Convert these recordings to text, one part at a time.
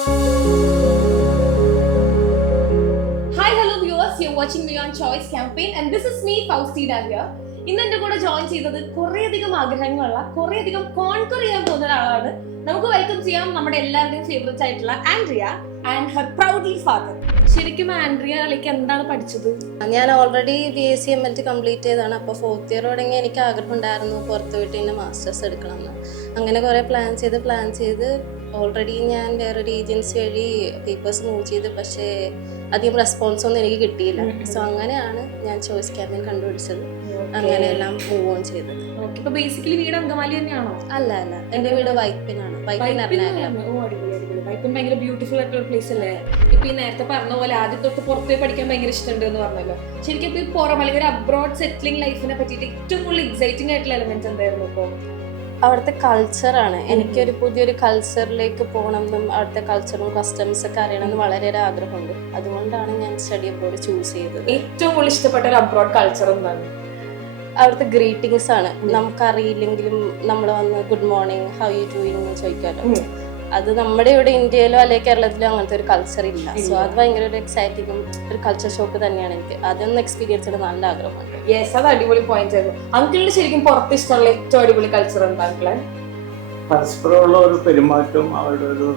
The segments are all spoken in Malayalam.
Hi, hello viewers. You're watching me on Choice Campaign and this is me, Faustida here. ഇന്ന് എന്റെ കൂടെ ജോയിൻ ചെയ്തത് കുറേയധികം ആഗ്രഹങ്ങളുള്ള കുറേയധികം കോൺകർ ചെയ്യാൻ പോകുന്ന ഒരാളാണ്. നമുക്ക് വെൽക്കം ചെയ്യാം നമ്മുടെ എല്ലാവരുടെയും ഫേവറേറ്റ് ആയിട്ടുള്ള Andrea and her proudly father. ശരിക്കും ആൻഡ്രിയയിലേക്ക് എന്താണ് പഠിച്ചത്? ഞാൻ ഓൾറെഡി BSc MLT കംപ്ലീറ്റ് ചെയ്തതാണ്. അപ്പോൾ 4th ഇയർ തുടങ്ങി എനിക്ക് ആഗ്രഹം ഉണ്ടായിരുന്നു പുറത്ത് പോയിട്ട് എൻ്റെ മാസ്റ്റേഴ്സ് എടുക്കണമെന്ന്. അങ്ങനെ കുറേ പ്ലാൻ ചെയ്ത് ഓൾറെഡി ഞാൻ വേറൊരു ഏജൻസി വഴി പേപ്പേഴ്സ് മൂവ് ചെയ്ത്, പക്ഷേ അധികം റെസ്പോൺസ് ഒന്നും എനിക്ക് കിട്ടിയില്ല. സോ അങ്ങനെയാണ് ഞാൻ ചോയ്സ് ക്യാമ്പയിൻ കണ്ടുപിടിച്ചത്. അങ്ങനെയെല്ലാം മൂവ് ഓൺ ചെയ്തത്. ഇപ്പൊ ബേസിക്കലി വീട് അങ്കമാലി തന്നെയാണോ? അല്ല, എൻ്റെ വീട് വൈപ്പിനാണ്. വൈപ്പിൻ ഭയങ്കര ബ്യൂട്ടിഫുൾ ആയിട്ടുള്ള പ്ലേസ് അല്ലേ? ഇപ്പൊ ഈ നേരത്തെ പറഞ്ഞ പോലെ ആദ്യം തൊട്ട് പുറത്തേ പഠിക്കാൻ ഭയങ്കര ഇഷ്ടമുണ്ട് എന്ന് പറഞ്ഞല്ലോ. ശരിക്കും ഇപ്പൊ ഈ പുറം അല്ലെങ്കിൽ അബ്രോഡ് സെറ്റിലിംഗ് ലൈഫിനെ പറ്റിയിട്ട് ഏറ്റവും കൂടുതൽ എക്സൈറ്റിംഗ് ആയിട്ടുള്ള എലമെന്റ്സ് എന്തായിരുന്നു? ഇപ്പൊ അവിടുത്തെ കൾച്ചറാണ്. എനിക്കൊരു പുതിയൊരു കൾച്ചറിലേക്ക് പോകണം എന്നും അവിടുത്തെ കൾച്ചറും കസ്റ്റംസ് ഒക്കെ അറിയണമെന്ന് വളരെയേറെ ആഗ്രഹമുണ്ട്. അതുകൊണ്ടാണ് ഞാൻ സ്റ്റഡി അബ്രോഡ് ചൂസ് ചെയ്തത്. ഏറ്റവും കൂടുതൽ ഇഷ്ടപ്പെട്ട ഒരു അബ്രോഡ് കൾച്ചർ എന്താണ്? അവിടുത്തെ ഗ്രീറ്റിംഗ്സ് ആണ്. നമുക്കറിയില്ലെങ്കിലും നമ്മൾ വന്ന് good morning, how you doing എന്ന് ചോദിക്കാമല്ലോ. അത് നമ്മുടെ ഇവിടെ ഇന്ത്യയിലോ അല്ലെങ്കിൽ കേരളത്തിലോ അങ്ങനത്തെ ഒരു കൾച്ചർ ഇല്ല. സോ അത് ഭയങ്കര ഒരു എക്സൈറ്റിംഗും ഒരു കൾച്ചർ ഷോക്ക് തന്നെയാണ്. എനിക്ക് അതൊന്ന് എക്സ്പീരിയൻസ് ചെയ്ത് നല്ല ആഗ്രഹമുണ്ട്. യെസ്, അത് അടിപൊളി പോയിന്റ് ആയിരുന്നു. അങ്കിളിന് ശരിക്കും പുറത്ത് ഇഷ്ടമുള്ള ഏറ്റവും അടിപൊളി കൾച്ചർ എന്താ അങ്കിളെ? പരസ്പരമുള്ള ഒരു പെരുമാറ്റവും അവരുടെ ഒരു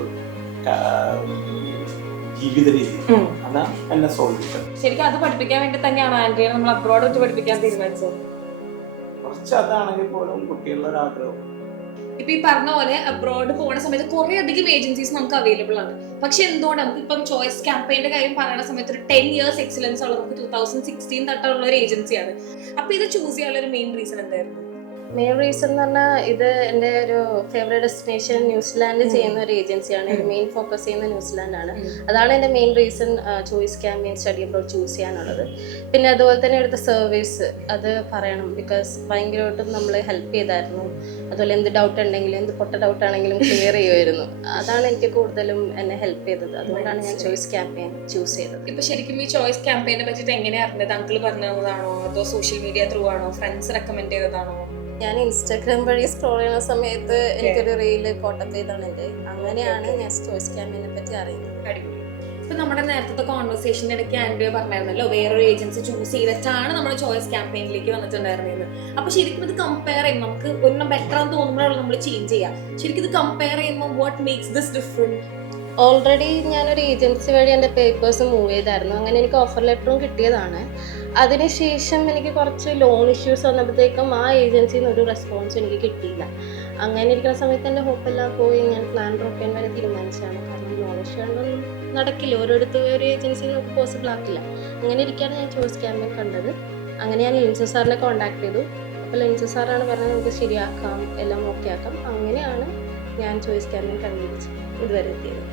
ജീവിത രീതി, അതാണ് എന്നെ സ്വാധീനിച്ചത്. ശരിക്കും അത് പഠിപ്പിക്കാൻ വേണ്ടി തന്നെയാണ് ആൻഡ്രിയ നമ്മൾ അബ്രോഡ് വെച്ച് പഠിപ്പിക്കാൻ തീരുമാനിച്ചത്. കുറച്ച് അതാണെങ്കിൽ പോലും കുട്ടികളുടെ ഒരു ആഗ്രഹം. ഇപ്പൊ ഈ പറഞ്ഞ പോലെ അബ്രോഡ് പോകുന്ന സമയത്ത് കുറെ അധികം ഏജൻസീസ് നമുക്ക് അവൈലബിൾ ആണ്. പക്ഷെ എന്തുകൊണ്ട് നമുക്ക് ഇപ്പം ചോയ്സ് ക്യാമ്പയിന്റെ കാര്യം പറയുന്ന സമയത്ത് ഒരു 10 years എക്സലൻസ് ഉള്ള നമുക്ക് 2016 തൊട്ടുള്ള ഒരു ഏജൻസിയാണ്. അപ്പൊ ഇത് ചൂസ് ചെയ്യാനുള്ള ഒരു മെയിൻ റീസൺ എന്തായിരുന്നു? മെയിൻ റീസൺ എന്ന് പറഞ്ഞാൽ ഇത് എൻ്റെ ഒരു ഫേവറേറ്റ് ഡെസ്റ്റിനേഷൻ ന്യൂസിലാൻഡ് ചെയ്യുന്ന ഒരു ഏജൻസിയാണ്. ഒരു മെയിൻ ഫോക്കസ് ചെയ്യുന്ന ന്യൂസിലാൻഡാണ്. അതാണ് എൻ്റെ main reason choice campaign study abroad choose ചെയ്യാനുള്ളത്. പിന്നെ അതുപോലെ തന്നെ ഇവിടുത്തെ സർവീസ് അത് പറയണം. ബിക്കോസ് ഭയങ്കരമായിട്ടും നമ്മൾ ഹെൽപ്പ് ചെയ്തായിരുന്നു. അതുപോലെ എന്ത് ഡൗട്ട് ഉണ്ടെങ്കിലും എന്ത് പൊട്ട ഡൗട്ട് ആണെങ്കിലും ക്ലിയർ ചെയ്യുമായിരുന്നു. അതാണ് എനിക്ക് കൂടുതലും എന്നെ ഹെൽപ്പ് ചെയ്തത്. അതുകൊണ്ടാണ് ഞാൻ ചോയ്സ് ക്യാമ്പയിൻ ചൂസ് ചെയ്തത്. ഇപ്പൊ ശരിക്കും ഈ ചോയ്സ് ക്യാമ്പയിനെ പറ്റിയിട്ട് എങ്ങനെയാണ് അറിഞ്ഞത്? അങ്കിൾ പറഞ്ഞു തന്നതാണോ അതോ സോഷ്യൽ മീഡിയ ത്രൂ ആണോ ഫ്രണ്ട്സ് റെക്കമെൻഡ് ചെയ്തതാണോ? ഞാൻ ഇൻസ്റ്റാഗ്രാം വഴി സ്ക്രോൾ ചെയ്യുന്ന സമയത്ത് എനിക്കൊരു റീല് കോട്ടപ്പ് ചെയ്താണ് എൻ്റെ. അങ്ങനെയാണ് ഞാൻ ചോയ്സ് ക്യാമ്പയിനെ പറ്റി അറിയുന്നത്. അടിപൊളി. ഇപ്പൊ നമ്മുടെ നേരത്തെ കോൺവെർസേഷന്റെ ഇടയ്ക്ക് ആൻഡ്രിയ പറഞ്ഞായിരുന്നല്ലോ വേറൊരു ഏജൻസി ചൂസ് ചെയ്തിട്ടാണ് നമ്മുടെ ചോയ്സ് ക്യാമ്പയിനിലേക്ക് വന്നിട്ടുണ്ടായിരുന്നത്. അപ്പൊ ശരിക്കും ഇത് കമ്പയർ ചെയ്യുമ്പോൾ നമുക്ക് ഒരെണ്ണം ബെറ്റർ ആണെന്ന് തോന്നുമ്പോഴാണ് നമ്മൾ ചേഞ്ച് ചെയ്യാം. ശരിക്കും ഇത് കമ്പയർ ചെയ്യുമ്പോൾ what makes this different? Already ഞാനൊരു ഏജൻസി വഴി എൻ്റെ പേപ്പേഴ്സ് മൂവ് ചെയ്തായിരുന്നു. അങ്ങനെ എനിക്ക് ഓഫർ ലെറ്ററും കിട്ടിയതാണ്. അതിനുശേഷം എനിക്ക് കുറച്ച് ലോൺ ഇഷ്യൂസ് വന്നപ്പോഴത്തേക്കും ആ ഏജൻസിയിൽ നിന്ന് ഒരു റെസ്പോൺസും എനിക്ക് കിട്ടിയില്ല. അങ്ങനെ ഇരിക്കുന്ന സമയത്ത് എൻ്റെ ഹോപ്പെല്ലാം പോയി ഞാൻ പ്ലാൻ ഡ്രോപ്പ് ചെയ്യാൻ വരെ തീരുമാനിച്ചതാണ്. കാരണം ലോൺ ഇഷ്യൂ ഒന്നും നടക്കില്ല, ഓരോരുത്തർ ഒരു ഏജൻസിയിൽ നിന്ന് പോസിബിൾ ആക്കില്ല. അങ്ങനെ ഇരിക്കുകയാണ് ഞാൻ ചോയ്സ് ക്യാമ്പയിൻ കണ്ടത്. അങ്ങനെ ഞാൻ ലിൻസ സാറിനെ കോൺടാക്ട് ചെയ്തു. അപ്പോൾ ലിൻസ സാറാണ് പറഞ്ഞത് നമുക്ക് ശരിയാക്കാം, എല്ലാം ഓക്കെ ആക്കാം. അങ്ങനെയാണ് ഞാൻ ചോയ്സ് ക്യാമ്പയിൻ കണ്ടുപിടിച്ചത് ഇതുവരെ എത്തിയത്.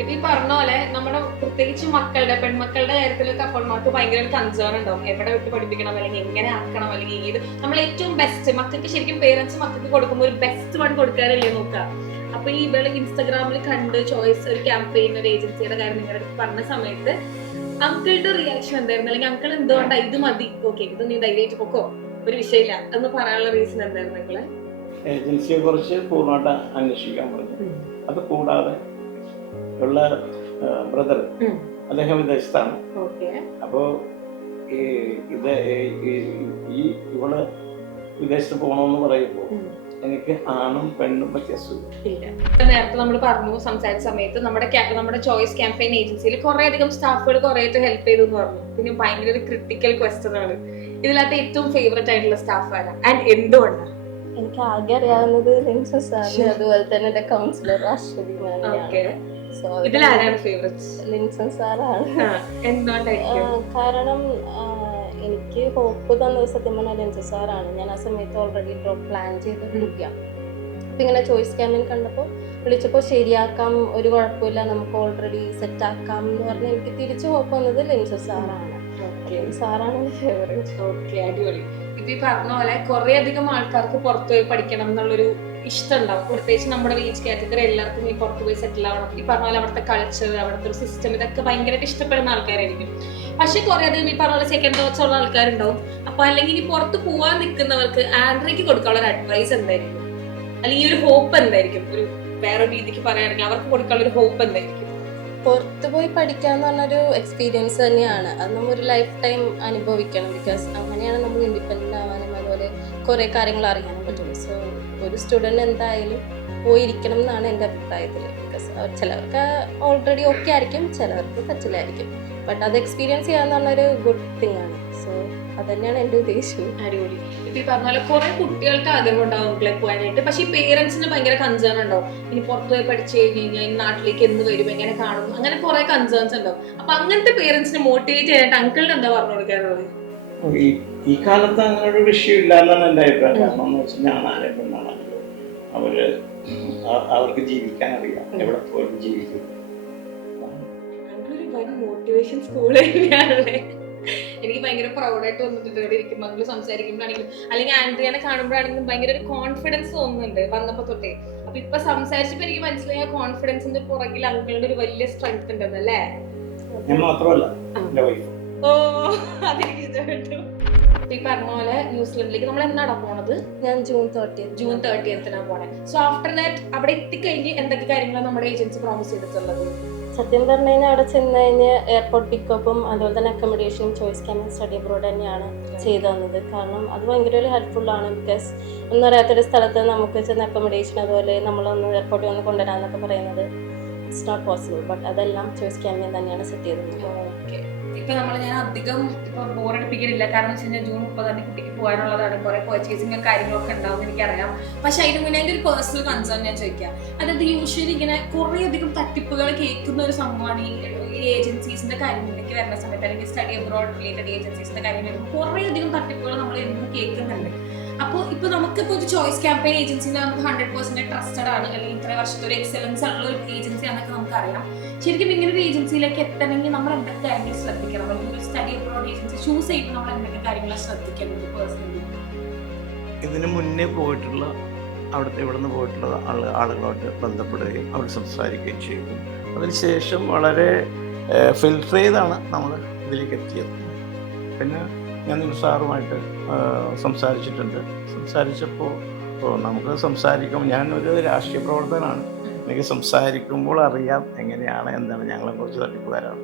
ഇപ്പൊ ഈ പറഞ്ഞ പോലെ നമ്മുടെ പ്രത്യേകിച്ച് മക്കളുടെ പെൺമക്കളുടെ കാര്യത്തിലൊക്കെ അപ്പന്മാർക്ക് ഭയങ്കര കൺസേൺ ഉണ്ടാവും. എവിടെ വിട്ട് പഠിപ്പിക്കണം അല്ലെങ്കിൽ എങ്ങനെ ആക്കണം അല്ലെങ്കിൽ ഏത് നമ്മൾ ഏറ്റവും ബെസ്റ്റ് മക്കൾക്ക് ശരിക്കും പേരൻസ് മക്കൾക്ക് കൊടുക്കുമ്പോൾ ഒരു ബെസ്റ്റ് വൺ കൊടുക്കാനല്ലേ നോക്കുക. അപ്പൊ ഈ ഇവള് ഇൻസ്റ്റാഗ്രാമിൽ കണ്ട് ചോയ്സ് ഒരു ക്യാമ്പയിൻ ഒരു ഏജൻസിയുടെ കാര്യം നിങ്ങളുടെ പറഞ്ഞ സമയത്ത് അങ്കിളുടെ റിയാക്ഷൻ എന്തായിരുന്നു? അല്ലെങ്കിൽ അങ്കിൾ എന്തുകൊണ്ടാണ് ഇത് മതി, ഓക്കെ ഇത് നീ ധൈര്യമായിട്ട് പൊക്കോ, ഒരു വിഷയമില്ല എന്ന് പറയാനുള്ള റീസൺ എന്തായിരുന്നു നിങ്ങള്? ഏജൻസിയെ കുറിച്ച് പൂർണ്ണമായിട്ട് അന്വേഷിക്കാൻ പറഞ്ഞു. അത് കൂടാതെ ഉള്ള ബ്രദർ അദ്ദേഹം വിദേശത്താണ്. അപ്പോൾ ഇവള് വിദേശത്ത് പോകണമെന്ന് പറയുമ്പോൾ എനിക്ക് ആണും പെണ്ണും വ്യത്യാസമില്ല. നേരത്തെ നമ്മൾ പറഞ്ഞു സംസാരിച്ച സമയത്ത് നമ്മുടെ ചോയ്സ് ക്യാമ്പയിൻ ഏജൻസിയിൽ കുറെ അധികം സ്റ്റാഫുകൾ കുറെ ഹെൽപ്പ് ചെയ്തു എന്ന് പറഞ്ഞു. പിന്നെ ഭയങ്കര ഒരു ക്രിട്ടിക്കൽ ക്വസ്റ്റ്യൻ ആണ്, ഇതിനകത്ത് ഏറ്റവും ഫേവറേറ്റ് ആയിട്ടുള്ള സ്റ്റാഫ് ആരാ ആൻഡ് എന്തുകൊണ്ടാണ്? എനിക്ക് ആകെ അറിയാവുന്നത് ലിൻസ സാറിന്, അതുപോലെ തന്നെ എൻ്റെ കൗൺസിലർ അശ്വതി മാമിനെയാണ്. ഇതിലാരാണ് ഫേവറേറ്റ്? ലിൻസ സാറാണ്. കാരണം എനിക്ക് ഹോപ്പ് തന്നത് സത്യം പറഞ്ഞാൽ ലിൻസ സാറാണ്. ഞാൻ ആ സമയത്ത് ഓൾറെഡി ഡ്രോപ്പ് പ്ലാൻ ചെയ്ത് വിളിക്കാം. അപ്പം ഇങ്ങനെ ചോയ്സ് ക്യാമ്പയിൻ കണ്ടപ്പോൾ വിളിച്ചപ്പോൾ ശരിയാക്കാം, ഒരു കുഴപ്പമില്ല, നമുക്ക് ഓൾറെഡി സെറ്റ് ആക്കാം എന്ന് പറഞ്ഞ് എനിക്ക് തിരിച്ചു ഹോപ്പ് വന്നത് ലിൻസ സാറാണ്. സാറാണ് എൻ്റെ ഫേവറേറ്റ്. ഓക്കെ, അടിപൊളി. ഇപ്പൊ ഈ പറഞ്ഞ പോലെ കുറെ അധികം ആൾക്കാർക്ക് പുറത്തുപോയി പഠിക്കണം എന്നുള്ളൊരു ഇഷ്ടം ഉണ്ടാവും. പ്രത്യേകിച്ച് നമ്മുടെ ഏജ് കാറ്റഗറി എല്ലാവർക്കും ഈ പുറത്തു പോയി സെറ്റിൽ ആവണം. ഈ പറഞ്ഞ പോലെ അവിടുത്തെ കൾച്ചർ, അവിടുത്തെ ഒരു സിസ്റ്റം, ഇതൊക്കെ ഭയങ്കരമായിട്ട് ഇഷ്ടപ്പെടുന്ന ആൾക്കാരായിരിക്കും. പക്ഷെ കുറെ അധികം ഈ പറഞ്ഞ പോലെ സെക്കൻഡ് തോട്ട്സ് ഉള്ള ആൾക്കാരുണ്ടാവും. അപ്പൊ അല്ലെങ്കിൽ ഈ പുറത്ത് പോവാൻ നിൽക്കുന്നവർക്ക് ആൻഡ്രിയക്ക് കൊടുക്കാനുള്ള ഒരു അഡ്വൈസ് എന്തായിരിക്കും, അല്ലെങ്കിൽ ഒരു ഹോപ്പ് എന്തായിരിക്കും, ഒരു വേറെ രീതിക്ക് പറയുകയാണെങ്കിൽ അവർക്ക് കൊടുക്കാനുള്ള ഒരു ഹോപ്പ് എന്തായിരിക്കും? പുറത്ത് പോയി പഠിക്കാന്ന് പറഞ്ഞൊരു എക്സ്പീരിയൻസ് തന്നെയാണ്. അത് നമ്മൾ ഒരു ലൈഫ് ടൈം അനുഭവിക്കണം. ബിക്കോസ് അങ്ങനെയാണ് നമ്മൾ ഇൻഡിപെൻഡൻ്റ് ആവാനും അതുപോലെ കുറേ കാര്യങ്ങൾ അറിയാനും പറ്റുള്ളൂ. സോ ഒരു സ്റ്റുഡൻറ്റ് എന്തായാലും പോയിരിക്കണം എന്നാണ് എൻ്റെ അഭിപ്രായത്തിൽ. ബിക്കോസ് ചിലവർക്ക് ഓൾറെഡി ഓക്കെ ആയിരിക്കും, ചിലവർക്ക് പറ്റില്ലായിരിക്കും. ബട്ട് അത് എക്സ്പീരിയൻസ് ചെയ്യാന്ന് പറഞ്ഞൊരു ഗുഡ് തിങ് ആണ്. സോ അത് തന്നെയാണ് എൻ്റെ ഉദ്ദേശം. അടിപൊളി. ഇപ്പൊ ഈ പറഞ്ഞ പോലെ കുറെ കുട്ടികൾക്ക് ആഗ്രഹം ഉണ്ടാവും പോകാനായിട്ട്. പക്ഷെ ഈ പേരൻസിന് ഭയങ്കര കൺസേൺ ഉണ്ടാവും. ഇനി പുറത്തു പോയി പഠിച്ചു കഴിഞ്ഞാൽ ഈ നാട്ടിലേക്ക് എന്ന് വരും, എങ്ങനെ കാണും, അങ്ങനെ കുറെ കൺസേൺസ് ഉണ്ടാവും. അപ്പൊ അങ്ങനത്തെ പേരൻസിനെ മോട്ടിവേറ്റ് ചെയ്യാനായിട്ട് അങ്കിളിന് എന്താ പറഞ്ഞു കൊടുക്കാറുള്ളത്? ഈ കാലത്ത് അങ്ങനെ ഒരു വിഷയം ഇല്ല എന്നാണ് എൻ്റെ അഭിപ്രായം. കാരണം എന്ന് വെച്ചാൽ ഞാനാരെ പെണ്ണാണെങ്കിലും അവർക്ക് ജീവിക്കാൻ അറിയാം, എവിടെ പോലും ജീവിക്കും. മോട്ടിവേഷൻ സ്കൂൾ തന്നെയാണല്ലേ. എനിക്ക് ഭയങ്കര പ്രൗഡായിട്ട് തോന്നിട്ടുണ്ട് ഇവിടെ ഇരിക്കുമ്പോൾ അങ്കിൾ സംസാരിക്കുമ്പോഴാണെങ്കിലും അല്ലെങ്കിൽ ആൻഡ്രിയനെ കാണുമ്പോഴാണെങ്കിലും ഭയങ്കര ഒരു കോൺഫിഡൻസ് തോന്നുന്നുണ്ട് വന്നപ്പോ തൊട്ടേ. അപ്പൊ ഇപ്പൊ സംസാരിച്ചപ്പോ എനിക്ക് മനസ്സിലായ കോൺഫിഡൻസിന്റെ പുറകിൽ അങ്കിളിന്റെ ഒരു വലിയ സ്ട്രെങ്ത് ഉണ്ടെന്നല്ലേ? ഞാൻ മാത്രമല്ല, എൻ്റെ വൈഫ്. ഓ, അതെനിക്ക് ഇഷ്ടപ്പെട്ടു. ഈ പറഞ്ഞ പോലെ ന്യൂസിലൻഡിലേക്ക് നമ്മൾ എന്നാടാ പോണത്? ഞാൻ ജൂൺ 30 പോണേ. സോ ആഫ്റ്റർ ദാറ്റ് അവിടെ എത്തിക്കഴിഞ്ഞ് എന്തൊക്കെ കാര്യങ്ങളാണ് നമ്മുടെ ഏജൻസി പ്രോമിസ് ചെയ്തിട്ടുള്ളത്? സത്യം പറഞ്ഞു കഴിഞ്ഞാൽ അവിടെ ചെന്ന് കഴിഞ്ഞ് എയർപോർട്ട് പിക്കപ്പും അതുപോലെ തന്നെ അക്കോമഡേഷനും ചോയ്സ് ക്യാമ്പിംഗ് സ്റ്റഡി അബ്രോഡ് തന്നെയാണ് ചെയ്തു തന്നത്. കാരണം അത് ഭയങ്കര ഒരു ഹെൽപ്ഫുള്ളാണ്. ബിക്കോസ് ഒന്നും അറിയാത്തൊരു സ്ഥലത്ത് നമുക്ക് ചെന്ന് അക്കോമഡേഷൻ അതുപോലെ നമ്മളൊന്ന് എയർപോർട്ടിൽ വന്ന് കൊണ്ടുവരാമെന്നൊക്കെ പറയുന്നത് ഇറ്റ്സ് നോട്ട് പോസിബിൾ. ബട്ട് അതെല്ലാം ചോയ്സ് ക്യാമ്പിംഗ് തന്നെയാണ് സെറ്റ് ചെയ്തത്. ഓക്കെ. ഇപ്പൊ ഞാൻ അധികം ഇപ്പൊ ബോറടിപ്പിക്കലില്ല. കാരണം വെച്ച് കഴിഞ്ഞാൽ ജൂൺ 30 കുട്ടിക്ക് പോകാനുള്ളതാണ്. കുറെ പർച്ചേസിങ്ങും കാര്യങ്ങളൊക്കെ ഉണ്ടാവും എനിക്കറിയാം. പക്ഷെ അതിന് മുന്നേ എൻ്റെ ഒരു പേഴ്സണൽ കൺസേൺ ഞാൻ ചോദിക്കാം. അതായത് യൂഷ്വലി ഇങ്ങനെ കുറെ അധികം തട്ടിപ്പുകൾ കേൾക്കുന്ന ഒരു സംഭവമാണ് ഈ ഏജൻസീസിന്റെ കാര്യങ്ങളിലേക്ക് വരുന്ന സമയത്ത്, അല്ലെങ്കിൽ സ്റ്റഡി അബ്രോഡ് റിലേറ്റഡ് ഏജൻസീസിന്റെ കാര്യം വരുമ്പോൾ കുറെ അധികം തട്ടിപ്പുകൾ നമ്മൾ എന്നും കേൾക്കുന്നുണ്ട്. അപ്പോൾ ഇപ്പൊ നമുക്കിപ്പോൾ ഒരു ചോയ്സ് ക്യാമ്പയിൻ ഏജൻസിനെ നമുക്ക് 100% ട്രസ്റ്റഡ് ആണ്, അല്ലെങ്കിൽ ഇത്ര വർഷത്തെ ഒരു എക്സലൻസ് ഉള്ള ഒരു ഏജൻസി ആണെന്നൊക്കെ നമുക്കറിയാം. ശരിക്കും ഇങ്ങനെ ഒരു ഏജൻസിയിലേക്ക് എത്തണമെങ്കിൽ നമ്മൾ എന്തൊക്കെ കാര്യങ്ങൾ ശ്രദ്ധിക്കണം, അല്ലെങ്കിൽ ഒരു സ്റ്റഡി അബ്രോഡ് ഏജൻസി ചൂസ് ചെയ്യുമ്പോൾ നമ്മൾ എന്തൊക്കെ കാര്യങ്ങൾ ശ്രദ്ധിക്കണം പേഴ്സണലി? ഇതിന് മുന്നേ പോയിട്ടുള്ള ഇവിടുന്ന് പോയിട്ടുള്ള ആളുകളായിട്ട് ബന്ധപ്പെടുകയും അവർ സംസാരിക്കുകയും ചെയ്തു. അതിനുശേഷം വളരെ ഫിൽട്ടർ ചെയ്താണ് നമ്മൾ ഇതിലേക്ക് എത്തിയത്. പിന്നെ ഞാൻ സാറുമായിട്ട് സംസാരിച്ചപ്പോൾ നമുക്ക് സംസാരിക്കുമ്പോൾ ഞാനൊരു രാഷ്ട്രീയ പ്രവർത്തകനാണ്. എനിക്ക് സംസാരിക്കുമ്പോൾ അറിയാം എങ്ങനെയാണ് എന്താണ് ഞങ്ങളെ കുറിച്ച് തട്ടിപ്പുകാരാണ്.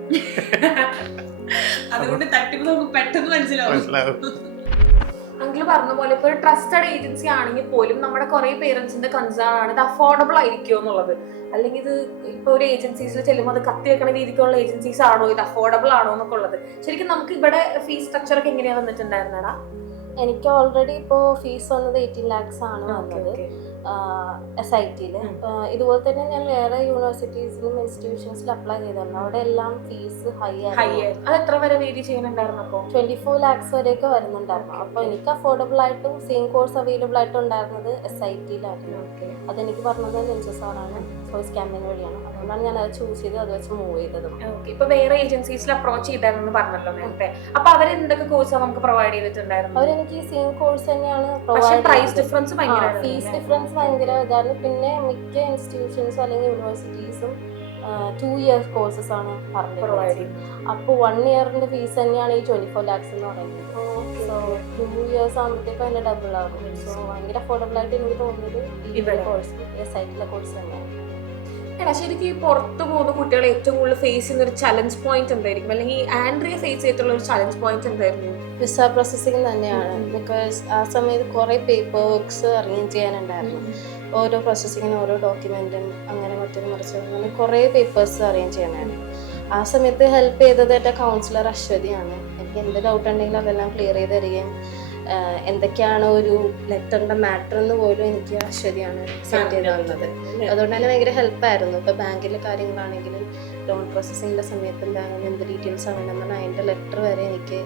അതുകൊണ്ട് തട്ടിപ്പ് നമുക്ക് പെട്ടെന്ന് മനസ്സിലാവും. അങ്കിൾ പറഞ്ഞ പോലെ ഇപ്പൊ ഒരു ട്രസ്റ്റഡ് ഏജൻസി ആണെങ്കിൽ പോലും നമ്മുടെ കുറെ പേരൻസിന്റെ കൺസേൺ ആണ് ഇത് അഫോർഡബിൾ ആയിരിക്കുമോ എന്നുള്ളത്. അല്ലെങ്കിൽ ഇത് ഇപ്പൊ ഒരു ഏജൻസീസിൽ ചെല്ലുമ്പോൾ അത് കത്തി വെക്കണ രീതിക്കുള്ള ഏജൻസീസ് ആണോ, ഇത് അഫോർഡബിൾ ആണോ എന്നൊക്കെ ഉള്ളത്. ശരിക്കും നമുക്ക് ഇവിടെ ഫീസ് സ്ട്രക്ചർ ഒക്കെ എങ്ങനെയാ വന്നിട്ടുണ്ടായിരുന്നടാ? എനിക്ക് ഓൾറെഡി ഇപ്പോൾ ഫീസ് വന്നത് 18 lakhs ആണ് വന്നത് SIT-ൽ. ഇതുപോലെ തന്നെ ഞാൻ വേറെ യൂണിവേഴ്സിറ്റീസിലും ഇൻസ്റ്റിറ്റ്യൂഷൻസിലും അപ്ലൈ ചെയ്തിരുന്നു. അവിടെ എല്ലാം ഫീസ് ഹൈ ആയിരുന്നു. അത് എത്ര വരെ വേരി ചെയ്യുന്നുണ്ടായിരുന്നു? അപ്പോൾ 24 lakhs വരെയൊക്കെ വരുന്നുണ്ടായിരുന്നു. അപ്പോൾ എനിക്ക് അഫോർഡബിൾ ആയിട്ടും സെയിം കോഴ്സ് അവൈലബിൾ ആയിട്ടും ഉണ്ടായിരുന്നത് SIT-ലായിരുന്നു. അതെനിക്ക് പറഞ്ഞത് ലിൻസ സാറാണ്, ചോയ്സ് ക്യാമ്പയിൻ വഴിയാണ്. അതുകൊണ്ടാണ് ഞാൻ അത് ചൂസ് ചെയ്ത് അത് വെച്ച് മൂവ് ചെയ്തത്. ഇപ്പൊ വേറെ ഏജൻസീസിൽ അപ്രോച്ച് ചെയ്തായിരുന്നു പറഞ്ഞല്ലോ നേരത്തെ. അപ്പൊ അവർ എന്തൊക്കെ കോഴ്സാണ് നമുക്ക് പ്രൊവൈഡ് ചെയ്തിട്ടുണ്ടായിരുന്നു? അവരെനിക്ക് സെയിം കോഴ്സ് തന്നെയാണ് പ്രൈസ് ഡിഫറൻസ് ഫീസ് ഡിഫറൻസ് ഭയങ്കര ഇതാണ്. പിന്നെ മിക്ക ഇൻസ്റ്റിറ്റ്യൂഷൻസും അല്ലെങ്കിൽ യൂണിവേഴ്സിറ്റീസും 2 years കോഴ്സസ് ആണ് പറഞ്ഞത്. അപ്പോൾ 1 yearന്റെ ഫീസ് തന്നെയാണ് ഈ 24 lakhs എന്ന് പറയുന്നത്. സോ 2 years ആകുമ്പോഴത്തേക്കും അതിന്റെ ഡബിൾ ആകും. സോ ഭയങ്കര അഫോർഡബിൾ ആയിട്ട് എനിക്ക് തോന്നുന്നത് ഈ കോഴ്സ് SIT-ലെ കോഴ്സ് തന്നെയാണ്. ശരിക്കും ഈ പുറത്തു പോകുന്ന കുട്ടികൾ ഏറ്റവും കൂടുതൽ ഫേസ് ചെയ്യുന്ന ഒരു ചലഞ്ച് പോയിന്റ് എന്തായിരിക്കും, അല്ലെങ്കിൽ ആൻഡ്രിയ ഫേസ് ചെയ്തിട്ടുള്ള ഒരു ചലഞ്ച് പോയിന്റ് എന്തായിരുന്നു? വിസ പ്രോസസ്സിങ് തന്നെയാണ്. ബിക്കോസ് ആ സമയത്ത് കുറേ പേപ്പർ വർക്ക്സ് അറേഞ്ച് ചെയ്യാനുണ്ടായിരുന്നു. ഓരോ പ്രോസസ്സിങ്ങിനും ഓരോ ഡോക്യുമെൻറ്റും അങ്ങനെ മറ്റൊരു മറിച്ച് അങ്ങനെ കുറേ പേപ്പേഴ്സ് അറേഞ്ച് ചെയ്യാനായിരുന്നു. ആ സമയത്ത് ഹെൽപ്പ് ചെയ്തത് എൻ്റെ കൗൺസിലർ അശ്വതിയാണ്. എനിക്ക് എന്ത് ഡൗട്ട് ഉണ്ടെങ്കിലും അതെല്ലാം ക്ലിയർ ചെയ്ത് തരികയും എന്തൊക്കെയാണ് ഒരു ലെറ്ററിൻ്റെ മാറ്റർ എന്ന് പോലും എനിക്ക് അശ്വതിയാണ് സെറ്റ് ചെയ്ത് തന്നത്. അതുകൊണ്ട് തന്നെ ഭയങ്കര ഹെൽപ്പായിരുന്നു. ഇപ്പോൾ ബാങ്കിലെ കാര്യങ്ങളാണെങ്കിലും ലോൺ പ്രോസസ്സിങ്ങിൻ്റെ സമയത്തും ബാങ്കിന് എന്ത് ഡീറ്റെയിൽസ് ആണെന്ന് അതിൻ്റെ ലെറ്റർ വരെ എനിക്ക്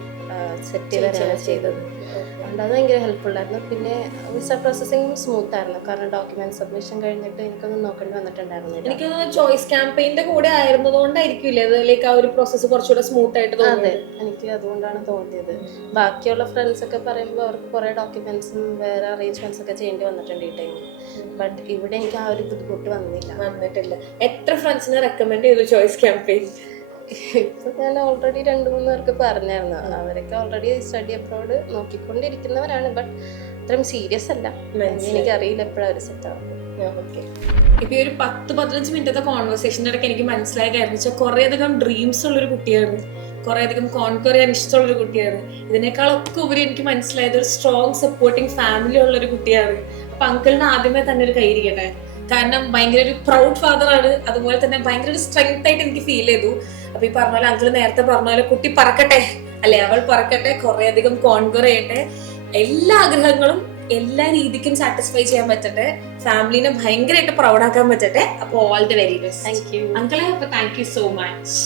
സെറ്റ് ചെയ്ത് തരാണ് ചെയ്തത്. അതുകൊണ്ട് അത് ഭയങ്കര ഹെൽപ്ഫുള്ളായിരുന്നു. പിന്നെ വിസ പ്രോസസ്സിങ്ങും സ്മൂത്ത് ആയിരുന്നു. കാരണം ഡോക്യുമെന്റ് സബ്മിഷൻ കഴിഞ്ഞിട്ട് എനിക്കൊന്നും നോക്കേണ്ടി വന്നിട്ടുണ്ടായിരുന്നില്ല. എനിക്ക് ചോയ്സ് ക്യാമ്പയിന്റെ കൂടെ ആയിരുന്നതുകൊണ്ടായിരിക്കില്ലേ അതിലേക്ക് ആ ഒരു പ്രോസസ്സ് കുറച്ചുകൂടെ സ്മൂത്ത് ആയിട്ട് തോന്നുന്നത്? അതെ, എനിക്ക് അതുകൊണ്ടാണ് തോന്നിയത്. ബാക്കിയുള്ള ഫ്രണ്ട്സ് ഒക്കെ പറയുമ്പോൾ അവർക്ക് കുറേ ഡോക്യുമെന്റ്സും വേറെ അറേഞ്ച്മെന്റ്സ് ഒക്കെ ചെയ്യേണ്ടി വന്നിട്ടുണ്ട് ഈ ടൈമിൽ. ബട്ട് ഇവിടെ എനിക്ക് ആ ഒരു ബുദ്ധിമുട്ട് വന്നിട്ടില്ല. എത്ര ഫ്രണ്ട്സിനെ റെക്കമെൻഡ് ചെയ്തു ചോയ്സ് ക്യാമ്പയിൻ? ഇപ്പൊ ഞാൻ ഓൾറെഡി 2-3 പേർക്ക് പറഞ്ഞായിരുന്നു. അവരൊക്കെ ഓൾറെഡി സ്റ്റഡി അബ്രോഡ് നോക്കിക്കൊണ്ടിരിക്കുന്നവരാണ്. ബട്ട് അത്രയും സീരിയസ് അല്ല. എനിക്കറിയില്ല എപ്പോഴാണ് ഒരു സെറ്റ് ആവുന്നത്. ഇപ്പൊ ഈ ഒരു 10-15 മിനിറ്റത്തെ കോൺവെർസേഷൻ്റെ ഇടയ്ക്ക് എനിക്ക് മനസ്സിലായ കാര്യം വെച്ചാൽ കുറേ അധികം ഡ്രീംസ് ഉള്ളൊരു കുട്ടിയാണ്, കുറേ അധികം കോൺക്വർ ചെയ്യാൻ ഇഷ്ടമുള്ളൊരു കുട്ടിയാണ്. ഇതിനേക്കാളൊക്കെ ഉപരി എനിക്ക് മനസ്സിലായത് ഒരു സ്ട്രോങ് സപ്പോർട്ടിങ് ഫാമിലി ഉള്ളൊരു കുട്ടിയാണ്. അപ്പൊ അങ്കിളിന് ആദ്യമേ തന്നെ ഒരു കൈയിരിക്കട്ടെ. കാരണം ഭയങ്കര ഒരു പ്രൗഡ് ഫാദർ ആണ്, അതുപോലെ തന്നെ ഭയങ്കര ഒരു സ്ട്രെങ്ത് ആയിട്ട് എനിക്ക് ഫീൽ ചെയ്തു. അപ്പൊ ഈ പറഞ്ഞ പോലെ അങ്കിള് നേരത്തെ പറഞ്ഞ പോലെ കുട്ടി പറക്കട്ടെ, അല്ലെ അവൾ പറക്കട്ടെ, കുറെ അധികം കോൺക്വർ ചെയ്യട്ടെ, എല്ലാ ആഗ്രഹങ്ങളും എല്ലാ രീതിക്കും സാറ്റിസ്ഫൈ ചെയ്യാൻ പറ്റട്ടെ, ഫാമിലിനെ ഭയങ്കരമായിട്ട് പ്രൗഡ് ആക്കാൻ പറ്റട്ടെ. അപ്പൊ all the very best. Thank you അങ്കിളെ. അപ്പൊ താങ്ക് യു സോ മച്ച്.